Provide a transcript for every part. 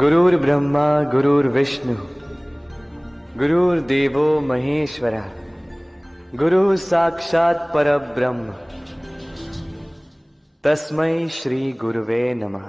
गुरुर्ब्रह्मा गुरुर्विष्णु गुरुर्देवो महेश्वरा गुरु साक्षात् परब्रह्म तस्मै श्री गुरुवे नमः।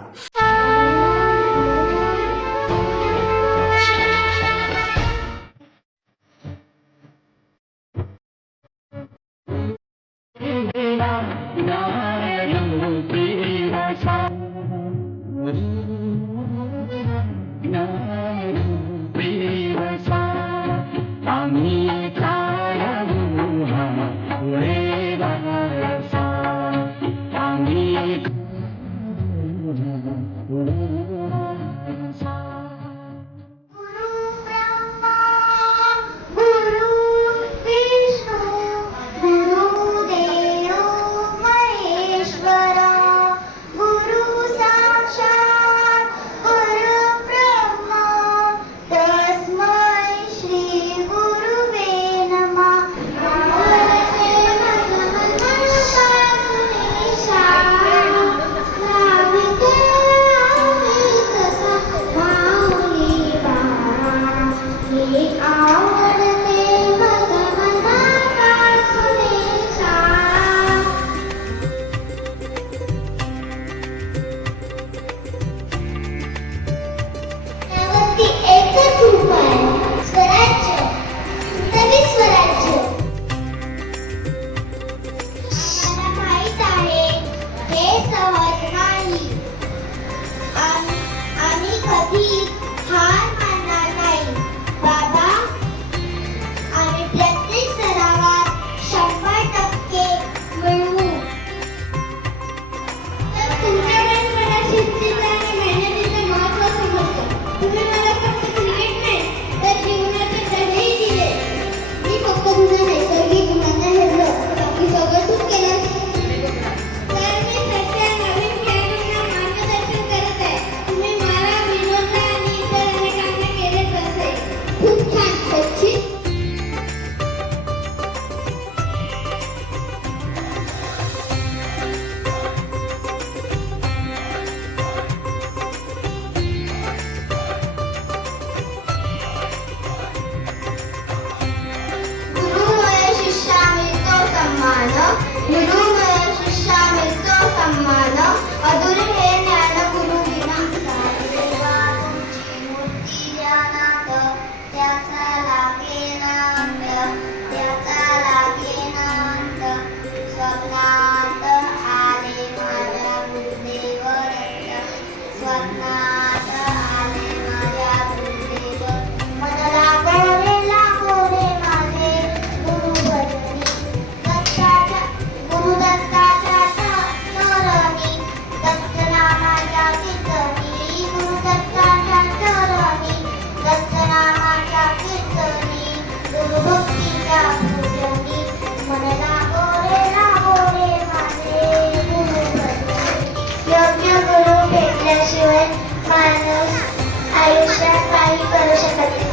आयुष्यात काही करू शकत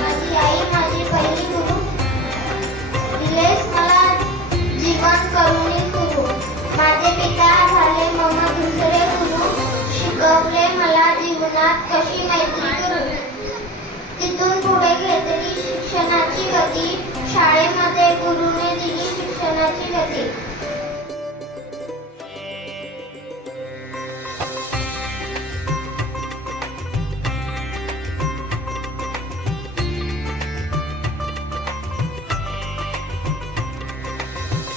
माझी आई माझी पहिली गुरु, दिलेस मला जीवन करुणी गुरु. माझे पिता झाले मम दुसरे गुरु, शिकवले मला जीवनात कशी मैत्री करू. तिथून पुढे घेतली शिक्षणाची गती, शाळेमध्ये गुरुने दिली शिक्षणाची गती.